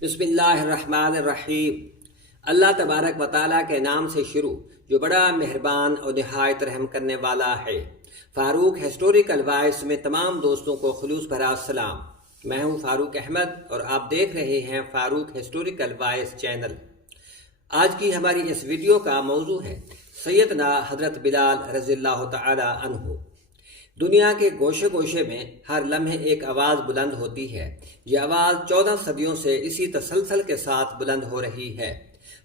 بسم اللہ الرحمن الرحیم۔ اللہ تبارک و تعالیٰ کے نام سے شروع جو بڑا مہربان اور نہایت رحم کرنے والا ہے۔ فاروق ہسٹوریکل وائس میں تمام دوستوں کو خلوص بھرا سلام۔ میں ہوں فاروق احمد اور آپ دیکھ رہے ہیں فاروق ہسٹوریکل وائس چینل۔ آج کی ہماری اس ویڈیو کا موضوع ہے سیدنا حضرت بلال رضی اللہ تعالی عنہ۔ دنیا کے گوشے گوشے میں ہر لمحے ایک آواز بلند ہوتی ہے۔ یہ آواز 14 صدیوں سے اسی تسلسل کے ساتھ بلند ہو رہی ہے۔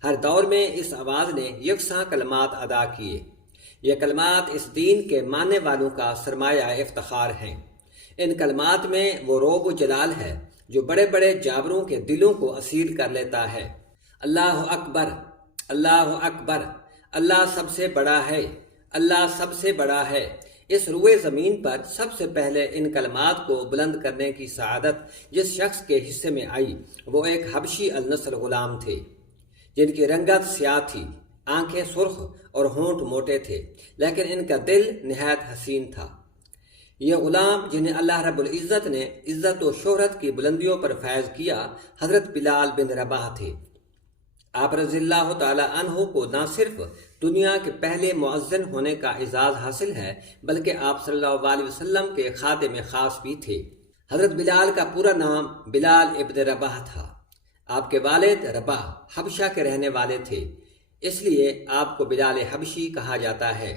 ہر دور میں اس آواز نے یکساں کلمات ادا کیے۔ یہ کلمات اس دین کے ماننے والوں کا سرمایہ افتخار ہیں۔ ان کلمات میں وہ روب و جلال ہے جو بڑے بڑے جابروں کے دلوں کو اسیر کر لیتا ہے۔ اللہ اکبر، اللہ اکبر، اللہ سب سے بڑا ہے، اللہ سب سے بڑا ہے۔ اس روئے زمین پر سب سے پہلے ان کلمات کو بلند کرنے کی سعادت جس شخص کے حصے میں آئی وہ ایک حبشی النصر غلام تھے جن کی رنگت سیاہ تھی، آنکھیں سرخ اور ہونٹ موٹے تھے، لیکن ان کا دل نہایت حسین تھا۔ یہ غلام جنہیں اللہ رب العزت نے عزت و شہرت کی بلندیوں پر فیض کیا حضرت بلال بن رباح تھے۔ آپ رضی اللہ تعالی عنہ کو نہ صرف دنیا کے پہلے مؤذن ہونے کا اعزاز حاصل ہے بلکہ آپ صلی اللہ علیہ وسلم کے خادم خاص بھی تھے۔ حضرت بلال کا پورا نام بلال ابن رباح تھا۔ آپ کے والد رباح حبشہ کے رہنے والے تھے، اس لیے آپ کو بلال حبشی کہا جاتا ہے۔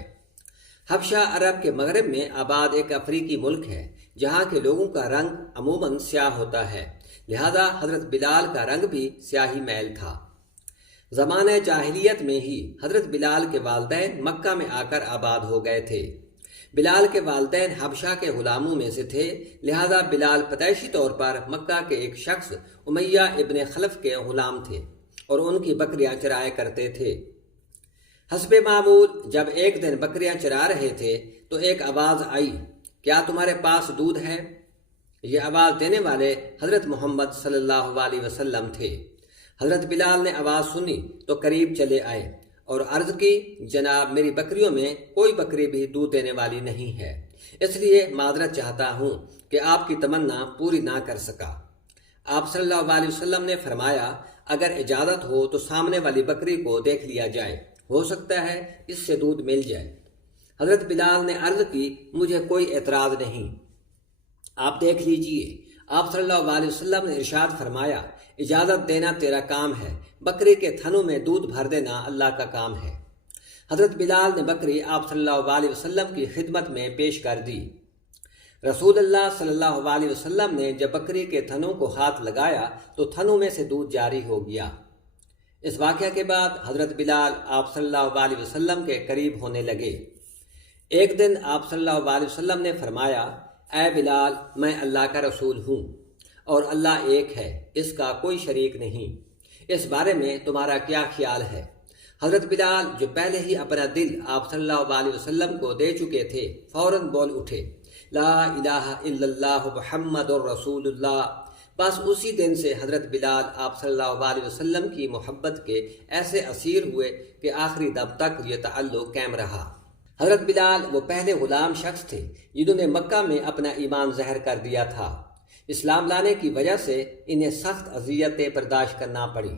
حبشہ عرب کے مغرب میں آباد ایک افریقی ملک ہے جہاں کے لوگوں کا رنگ عموماً سیاہ ہوتا ہے، لہذا حضرت بلال کا رنگ بھی سیاہی میل تھا۔ زمانہ جاہلیت میں ہی حضرت بلال کے والدین مکہ میں آ کر آباد ہو گئے تھے۔ بلال کے والدین حبشہ کے غلاموں میں سے تھے، لہذا بلال پیدائشی طور پر مکہ کے ایک شخص امیہ ابن خلف کے غلام تھے اور ان کی بکریاں چرایا کرتے تھے۔ حسب معمول جب ایک دن بکریاں چرا رہے تھے تو ایک آواز آئی، کیا تمہارے پاس دودھ ہے؟ یہ آواز دینے والے حضرت محمد صلی اللہ علیہ وسلم تھے۔ حضرت بلال نے آواز سنی تو قریب چلے آئے اور عرض کی، جناب میری بکریوں میں کوئی بکری بھی دودھ دینے والی نہیں ہے، اس لیے معذرت چاہتا ہوں کہ آپ کی تمنا پوری نہ کر سکا۔ آپ صلی اللہ علیہ وسلم نے فرمایا، اگر اجازت ہو تو سامنے والی بکری کو دیکھ لیا جائے، ہو سکتا ہے اس سے دودھ مل جائے۔ حضرت بلال نے عرض کی، مجھے کوئی اعتراض نہیں، آپ دیکھ لیجئے۔ آپ صلی اللہ علیہ وسلم نے ارشاد فرمایا، اجازت دینا تیرا کام ہے، بکری کے تھنوں میں دودھ بھر دینا اللہ کا کام ہے۔ حضرت بلال نے بکری آپ صلی اللہ علیہ وسلم کی خدمت میں پیش کر دی۔ رسول اللہ صلی اللہ علیہ وسلم نے جب بکری کے تھنوں کو ہاتھ لگایا تو تھنوں میں سے دودھ جاری ہو گیا۔ اس واقعہ کے بعد حضرت بلال آپ صلی اللہ علیہ وسلم کے قریب ہونے لگے۔ ایک دن آپ صلی اللہ علیہ وسلم نے فرمایا، اے بلال، میں اللہ کا رسول ہوں اور اللہ ایک ہے، اس کا کوئی شریک نہیں، اس بارے میں تمہارا کیا خیال ہے؟ حضرت بلال جو پہلے ہی اپنا دل آپ صلی اللہ علیہ وسلم کو دے چکے تھے فوراً بول اٹھے، لا الہ الا اللہ محمد الرسول اللہ۔ بس اسی دن سے حضرت بلال آپ صلی اللہ علیہ وسلم کی محبت کے ایسے اسیر ہوئے کہ آخری دم تک یہ تعلق قائم رہا۔ حضرت بلال وہ پہلے غلام شخص تھے جنہوں نے مکہ میں اپنا ایمان ظاہر کر دیا تھا۔ اسلام لانے کی وجہ سے انہیں سخت اذیتیں برداشت کرنا پڑی۔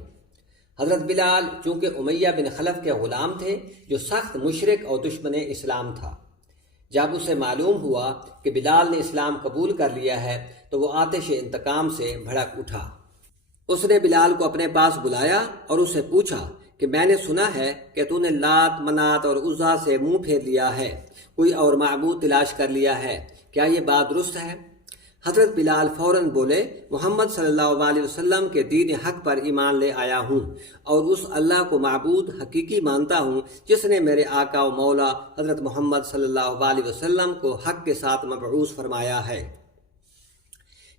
حضرت بلال چونکہ امیہ بن خلف کے غلام تھے جو سخت مشرک اور دشمن اسلام تھا۔ جب اسے معلوم ہوا کہ بلال نے اسلام قبول کر لیا ہے تو وہ آتش انتقام سے بھڑک اٹھا۔ اس نے بلال کو اپنے پاس بلایا اور اس سے پوچھا کہ میں نے سنا ہے کہ تو نے لات، منات اور عزا سے منہ پھیر لیا ہے، کوئی اور معبود تلاش کر لیا ہے، کیا یہ بات درست ہے؟ حضرت بلال فوراً بولے، محمد صلی اللہ علیہ وسلم کے دین حق پر ایمان لے آیا ہوں اور اس اللہ کو معبود حقیقی مانتا ہوں جس نے میرے آقا و مولا حضرت محمد صلی اللہ علیہ وسلم کو حق کے ساتھ مبعوث فرمایا ہے۔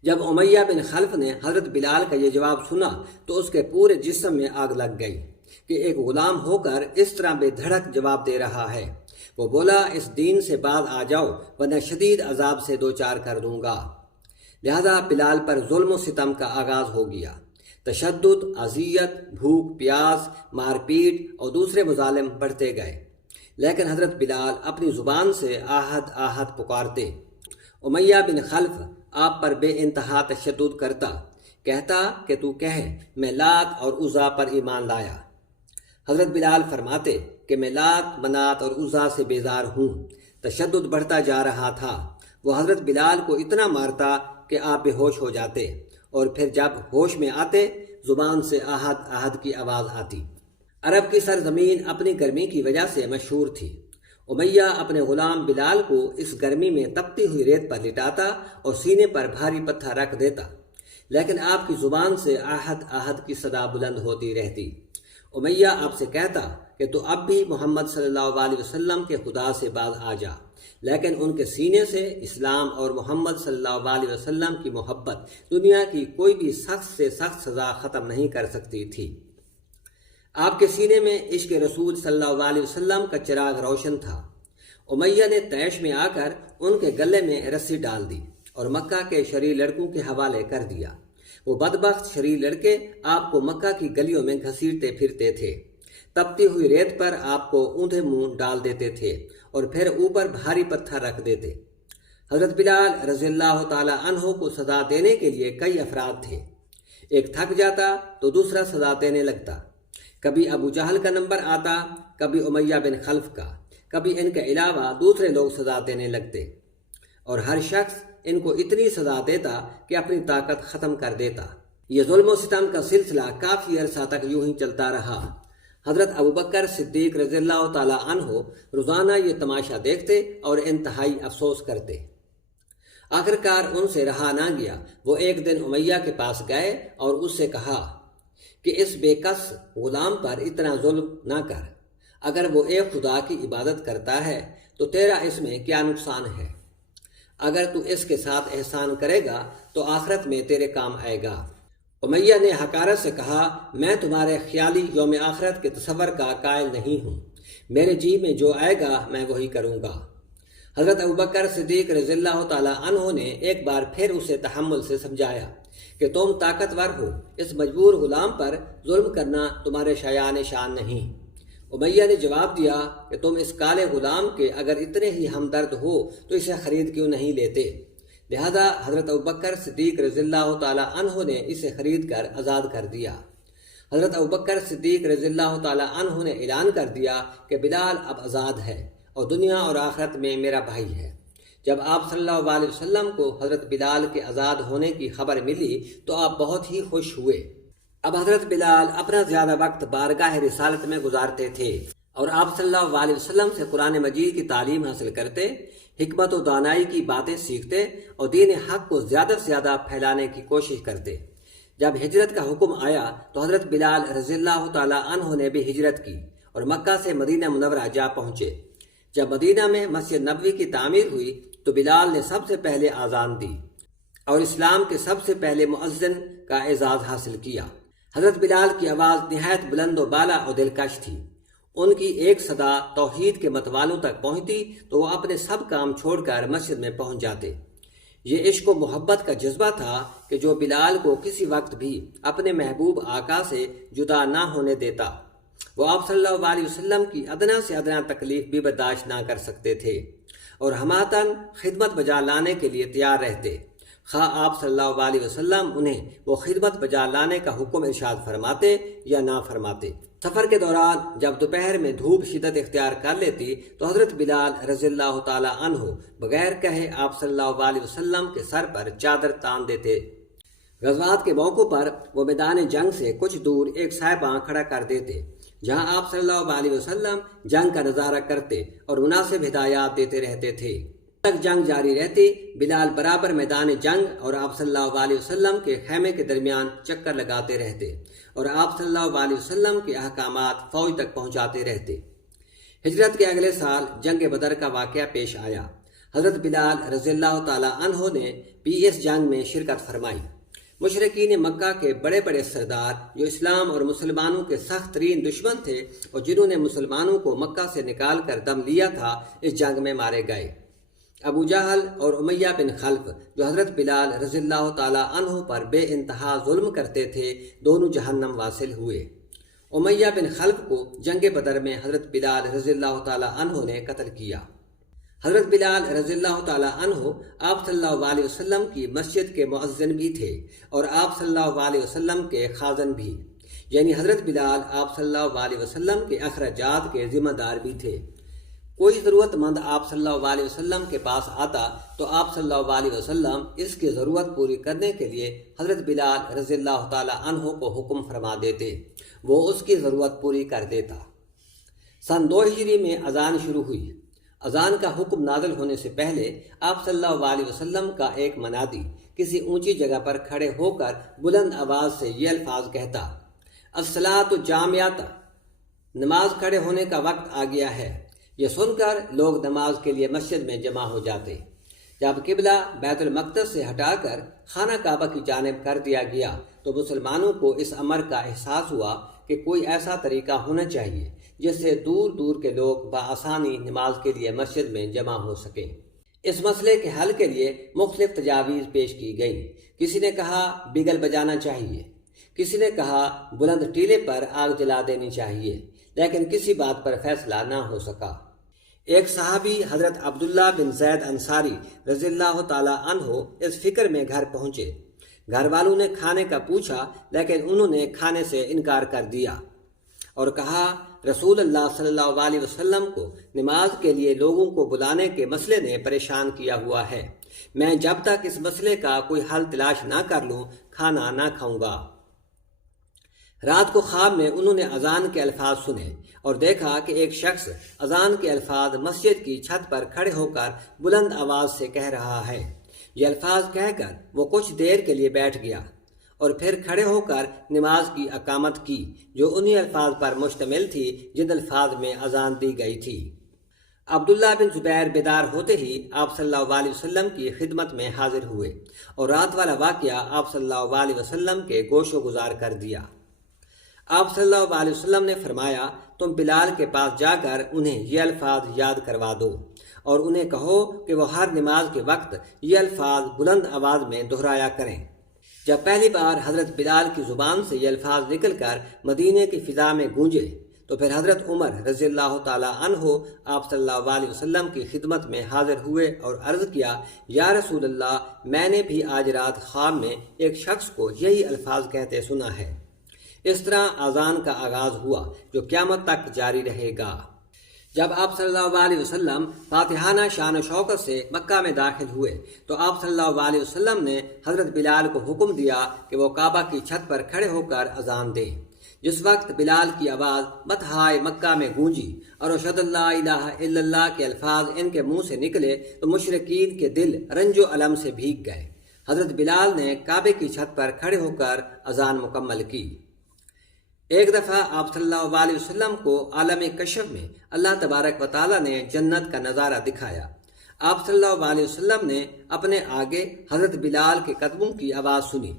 جب امیہ بن خلف نے حضرت بلال کا یہ جواب سنا تو اس کے پورے جسم میں آگ لگ گئی کہ ایک غلام ہو کر اس طرح بے دھڑک جواب دے رہا ہے۔ وہ بولا، اس دین سے باز آ جاؤ ورنہ شدید عذاب سے دوچار کر دوں گا۔ لہذا بلال پر ظلم و ستم کا آغاز ہو گیا۔ تشدد، اذیت، بھوک پیاس، مار پیٹ اور دوسرے مظالم بڑھتے گئے، لیکن حضرت بلال اپنی زبان سے آہت آہت پکارتے۔ امیہ بن خلف آپ پر بے انتہا تشدد کرتا، کہتا کہ تو کہے میں لات اور عزا پر ایمان لایا۔ حضرت بلال فرماتے کہ میں لات، منات اور عزا سے بیزار ہوں۔ تشدد بڑھتا جا رہا تھا۔ وہ حضرت بلال کو اتنا مارتا کہ آپ بے ہوش ہو جاتے، اور پھر جب ہوش میں آتے زبان سے آہد آہد کی آواز آتی۔ عرب کی سرزمین اپنی گرمی کی وجہ سے مشہور تھی۔ امیہ اپنے غلام بلال کو اس گرمی میں تپتی ہوئی ریت پر لٹاتا اور سینے پر بھاری پتھر رکھ دیتا، لیکن آپ کی زبان سے آہد آہد کی صدا بلند ہوتی رہتی۔ امیہ آپ سے کہتا کہ تو اب بھی محمد صلی اللہ علیہ وسلم کے خدا سے باز آ جا، لیکن ان کے سینے سے اسلام اور محمد صلی اللہ علیہ وسلم کی محبت دنیا کی کوئی بھی سخت سے سخت سزا ختم نہیں کر سکتی تھی۔ آپ کے سینے میں عشق رسول صلی اللہ علیہ وسلم کا چراغ روشن تھا۔ امیہ نے طیش میں آ کر ان کے گلے میں رسی ڈال دی اور مکہ کے شرعی لڑکوں کے حوالے کر دیا۔ وہ بدبخت شرعی لڑکے آپ کو مکہ کی گلیوں میں گھسیٹتے پھرتے تھے، تپتی ہوئی ریت پر آپ کو اوندھے منہ ڈال دیتے تھے اور پھر اوپر بھاری پتھر رکھ دیتے۔ حضرت بلال رضی اللہ تعالی عنہ کو سزا دینے کے لیے کئی افراد تھے۔ ایک تھک جاتا تو دوسرا سزا دینے لگتا۔ کبھی ابو جہل کا نمبر آتا، کبھی امیہ بن خلف کا، کبھی ان کے علاوہ دوسرے لوگ سزا دینے لگتے، اور ہر شخص ان کو اتنی سزا دیتا کہ اپنی طاقت ختم کر دیتا۔ یہ ظلم و ستم کا سلسلہ کافی عرصہ تک یوں ہی چلتا رہا۔ حضرت ابوبکر صدیق رضی اللہ تعالی عنہ روزانہ یہ تماشا دیکھتے اور انتہائی افسوس کرتے۔ آخرکار ان سے رہا نہ گیا۔ وہ ایک دن امیہ کے پاس گئے اور اس سے کہا کہ اس بے کس غلام پر اتنا ظلم نہ کر۔ اگر وہ ایک خدا کی عبادت کرتا ہے تو تیرا اس میں کیا نقصان ہے؟ اگر تو اس کے ساتھ احسان کرے گا تو آخرت میں تیرے کام آئے گا۔ امیہ نے حقارت سے کہا، میں تمہارے خیالی یوم آخرت کے تصور کا قائل نہیں ہوں، میرے جی میں جو آئے گا میں وہی کروں گا۔ حضرت ابوبکر صدیق رضی اللہ تعالی عنہ نے ایک بار پھر اسے تحمل سے سمجھایا کہ تم طاقتور ہو، اس مجبور غلام پر ظلم کرنا تمہارے شایان شان نہیں۔ امیہ نے جواب دیا کہ تم اس کالے غلام کے اگر اتنے ہی ہمدرد ہو تو اسے خرید کیوں نہیں لیتے؟ لہذا حضرت ابوبکر صدیق رضی اللہ تعالی عنہ نے اسے خرید کر آزاد کر دیا۔ حضرت ابوبکر صدیق رضی اللہ تعالی عنہ نے اعلان کر دیا کہ بلال اب آزاد ہے اور دنیا اور آخرت میں میرا بھائی ہے۔ جب آپ صلی اللہ علیہ وسلم کو حضرت بلال کے آزاد ہونے کی خبر ملی تو آپ بہت ہی خوش ہوئے۔ اب حضرت بلال اپنا زیادہ وقت بارگاہ رسالت میں گزارتے تھے اور آپ صلی اللہ علیہ وسلم سے قرآن مجید کی تعلیم حاصل کرتے، حکمت و دانائی کی باتیں سیکھتے اور دین حق کو زیادہ سے زیادہ پھیلانے کی کوشش کرتے۔ جب ہجرت کا حکم آیا تو حضرت بلال رضی اللہ تعالی عنہ نے بھی ہجرت کی اور مکہ سے مدینہ منورہ جا پہنچے۔ جب مدینہ میں مسجد نبوی کی تعمیر ہوئی تو بلال نے سب سے پہلے اذان دی اور اسلام کے سب سے پہلے مؤذن کا اعزاز حاصل کیا۔ حضرت بلال کی آواز نہایت بلند و بالا اور دلکش تھی۔ ان کی ایک صدا توحید کے متوالوں تک پہنچتی تو وہ اپنے سب کام چھوڑ کر مسجد میں پہنچ جاتے۔ یہ عشق و محبت کا جذبہ تھا کہ جو بلال کو کسی وقت بھی اپنے محبوب آقا سے جدا نہ ہونے دیتا۔ وہ آپ صلی اللہ علیہ وسلم کی ادنا سے ادنا تکلیف بھی برداشت نہ کر سکتے تھے اور ہماتاً خدمت بجا لانے کے لیے تیار رہتے، خواہ آپ صلی اللہ علیہ وسلم انہیں وہ خدمت بجا لانے کا حکم ارشاد فرماتے یا نہ فرماتے۔ سفر کے دوران جب دوپہر میں دھوپ شدت اختیار کر لیتی تو حضرت بلال رضی اللہ تعالی عنہ بغیر کہے آپ صلی اللہ علیہ وسلم کے سر پر چادر تان دیتے۔ غزوات کے موقعوں پر وہ میدان جنگ سے کچھ دور ایک صاحباں کھڑا کر دیتے جہاں آپ صلی اللہ علیہ وسلم جنگ کا نظارہ کرتے اور مناسب ہدایات دیتے رہتے تھے۔ تک جنگ جاری رہتی، بلال برابر میدان جنگ اور آپ صلی اللہ علیہ وسلم کے خیمے کے درمیان چکر لگاتے رہتے اور آپ صلی اللہ علیہ وسلم کے احکامات فوج تک پہنچاتے رہتے۔ ہجرت کے اگلے سال جنگ بدر کا واقعہ پیش آیا۔ حضرت بلال رضی اللہ تعالی عنہ نے بھی اس جنگ میں شرکت فرمائی۔ مشرکین مکہ کے بڑے بڑے سردار جو اسلام اور مسلمانوں کے سخت ترین دشمن تھے اور جنہوں نے مسلمانوں کو مکہ سے نکال کر دم لیا تھا، اس جنگ میں مارے گئے۔ ابو جہل اور امیہ بن خلف جو حضرت بلال رضی اللہ تعالی عنہ پر بے انتہا ظلم کرتے تھے، دونوں جہنم واصل ہوئے۔ امیہ بن خلف کو جنگ بدر میں حضرت بلال رضی اللہ تعالی عنہ نے قتل کیا۔ حضرت بلال رضی اللہ تعالیٰ عنہ آپ صلی اللہ علیہ وسلم کی مسجد کے مؤذن بھی تھے اور آپ صلی اللہ علیہ وسلم کے خازن بھی، یعنی حضرت بلال آپ صلی اللہ علیہ وسلم کے اخراجات کے ذمہ دار بھی تھے۔ کوئی ضرورت مند آپ صلی اللہ علیہ وسلم کے پاس آتا تو آپ صلی اللہ علیہ وسلم اس کی ضرورت پوری کرنے کے لیے حضرت بلال رضی اللہ تعالیٰ عنہ کو حکم فرما دیتے، وہ اس کی ضرورت پوری کر دیتا۔ سن 2 ہجری میں اذان شروع ہوئی۔ اذان کا حکم نازل ہونے سے پہلے آپ صلی اللہ علیہ وسلم کا ایک منادی کسی اونچی جگہ پر کھڑے ہو کر بلند آواز سے یہ الفاظ کہتا، الصلاۃ جامعۃ، نماز کھڑے ہونے کا وقت آ گیا ہے۔ یہ سن کر لوگ نماز کے لیے مسجد میں جمع ہو جاتے۔ جب قبلہ بیت المقدس سے ہٹا کر خانہ کعبہ کی جانب کر دیا گیا تو مسلمانوں کو اس امر کا احساس ہوا کہ کوئی ایسا طریقہ ہونا چاہیے جس سے دور دور کے لوگ بآسانی نماز کے لیے مسجد میں جمع ہو سکیں۔ اس مسئلے کے حل کے لیے مختلف تجاویز پیش کی گئیں۔ کسی نے کہا بگل بجانا چاہیے، کسی نے کہا بلند ٹیلے پر آگ جلا دینی چاہیے، لیکن کسی بات پر فیصلہ نہ ہو سکا۔ ایک صحابی حضرت عبداللہ بن زید انصاری رضی اللہ تعالیٰ عنہ اس فکر میں گھر پہنچے۔ گھر والوں نے کھانے کا پوچھا لیکن انہوں نے کھانے سے انکار کر دیا اور کہا، رسول اللہ صلی اللہ علیہ وسلم کو نماز کے لیے لوگوں کو بلانے کے مسئلے نے پریشان کیا ہوا ہے، میں جب تک اس مسئلے کا کوئی حل تلاش نہ کر لوں کھانا نہ کھاؤں گا۔ رات کو خواب میں انہوں نے اذان کے الفاظ سنے اور دیکھا کہ ایک شخص اذان کے الفاظ مسجد کی چھت پر کھڑے ہو کر بلند آواز سے کہہ رہا ہے۔ یہ الفاظ کہہ کر وہ کچھ دیر کے لیے بیٹھ گیا اور پھر کھڑے ہو کر نماز کی اقامت کی جو انہی الفاظ پر مشتمل تھی جن الفاظ میں اذان دی گئی تھی۔ عبداللہ بن زبیر بیدار ہوتے ہی آپ صلی اللہ علیہ وسلم کی خدمت میں حاضر ہوئے اور رات والا واقعہ آپ صلی اللہ علیہ وسلم کے گوش و گزار کر دیا۔ آپ صلی اللہ علیہ وسلم نے فرمایا، تم بلال کے پاس جا کر انہیں یہ الفاظ یاد کروا دو اور انہیں کہو کہ وہ ہر نماز کے وقت یہ الفاظ بلند آواز میں دہرایا کریں۔ جب پہلی بار حضرت بلال کی زبان سے یہ الفاظ نکل کر مدینے کی فضا میں گونجے تو پھر حضرت عمر رضی اللہ تعالیٰ عنہ آپ صلی اللہ علیہ وسلم کی خدمت میں حاضر ہوئے اور عرض کیا، یا رسول اللہ، میں نے بھی آج رات خواب میں ایک شخص کو یہی الفاظ کہتے سنا ہے۔ اس طرح اذان کا آغاز ہوا جو قیامت تک جاری رہے گا۔ جب آپ صلی اللہ علیہ وسلم فاتحانہ شان و شوکت سے مکہ میں داخل ہوئے تو آپ صلی اللہ علیہ وسلم نے حضرت بلال کو حکم دیا کہ وہ کعبہ کی چھت پر کھڑے ہو کر اذان دیں۔ جس وقت بلال کی آواز مطہائے مکہ میں گونجی اور اشہد اللہ الہ الا اللہ کے الفاظ ان کے منہ سے نکلے تو مشرکین کے دل رنج و الم سے بھیگ گئے۔ حضرت بلال نے کعبے کی چھت پر کھڑے ہو کر اذان مکمل کی۔ ایک دفعہ آپ صلی اللہ علیہ وسلم کو عالم کشف میں اللہ تبارک و تعالیٰ نے جنت کا نظارہ دکھایا۔ آپ صلی اللہ علیہ وسلم نے اپنے آگے حضرت بلال کے قدموں کی آواز سنی۔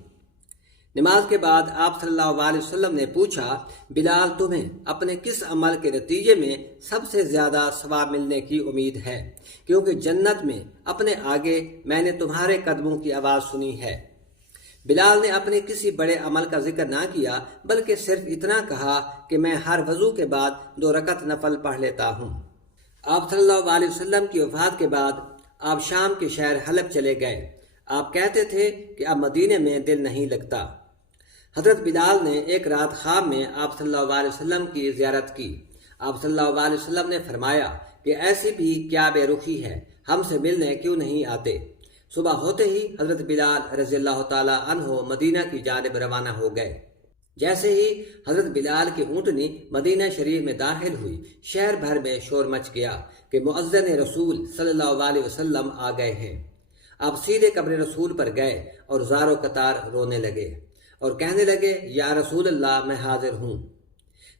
نماز کے بعد آپ صلی اللہ علیہ وسلم نے پوچھا، بلال، تمہیں اپنے کس عمل کے نتیجے میں سب سے زیادہ ثواب ملنے کی امید ہے؟ کیونکہ جنت میں اپنے آگے میں نے تمہارے قدموں کی آواز سنی ہے۔ بلال نے اپنے کسی بڑے عمل کا ذکر نہ کیا بلکہ صرف اتنا کہا کہ میں ہر وضو کے بعد 2 رکعت نفل پڑھ لیتا ہوں۔ آپ صلی اللہ علیہ وسلم کی وفات کے بعد آپ شام کے شہر حلب چلے گئے۔ آپ کہتے تھے کہ اب مدینے میں دل نہیں لگتا۔ حضرت بلال نے ایک رات خواب میں آپ صلی اللہ علیہ وسلم کی زیارت کی۔ آپ صلی اللہ علیہ وسلم نے فرمایا کہ ایسی بھی کیا بے رخی ہے، ہم سے ملنے کیوں نہیں آتے؟ صبح ہوتے ہی حضرت بلال رضی اللہ تعالیٰ عنہ مدینہ کی جانب روانہ ہو گئے۔ جیسے ہی حضرت بلال کی اونٹنی مدینہ شریف میں داخل ہوئی، شہر بھر میں شور مچ گیا کہ مؤذن رسول صلی اللہ علیہ وسلم آ گئے ہیں۔ آپ سیدھے قبر رسول پر گئے اور زار و قطار رونے لگے اور کہنے لگے، یا رسول اللہ، میں حاضر ہوں۔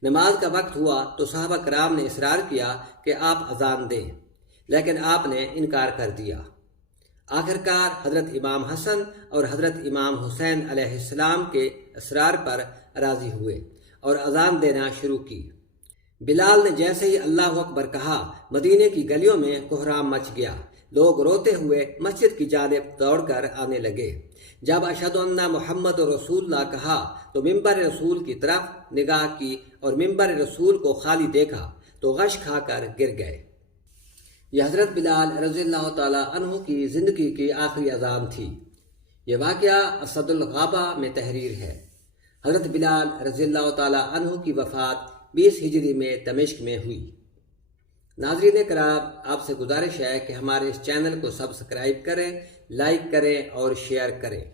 نماز کا وقت ہوا تو صحابہ کرام نے اصرار کیا کہ آپ اذان دیں، لیکن آپ نے انکار کر دیا۔ آخرکار حضرت امام حسن اور حضرت امام حسین علیہ السلام کے اصرار پر راضی ہوئے اور اذان دینا شروع کی۔ بلال نے جیسے ہی اللہ اکبر کہا، مدینے کی گلیوں میں کوہرام مچ گیا۔ لوگ روتے ہوئے مسجد کی جانب دوڑ کر آنے لگے۔ جب اشہد ان محمد رسول اللہ کہا تو ممبر رسول کی طرف نگاہ کی اور ممبر رسول کو خالی دیکھا تو غش کھا کر گر گئے۔ یہ حضرت بلال رضی اللہ تعالیٰ عنہ کی زندگی کی آخری اذان تھی۔ یہ واقعہ اسد الغابہ میں تحریر ہے۔ حضرت بلال رضی اللہ تعالیٰ عنہ کی وفات 20 ہجری میں دمشق میں ہوئی۔ ناظرین کرام، آپ سے گزارش ہے کہ ہمارے اس چینل کو سبسکرائب کریں، لائک کریں اور شیئر کریں۔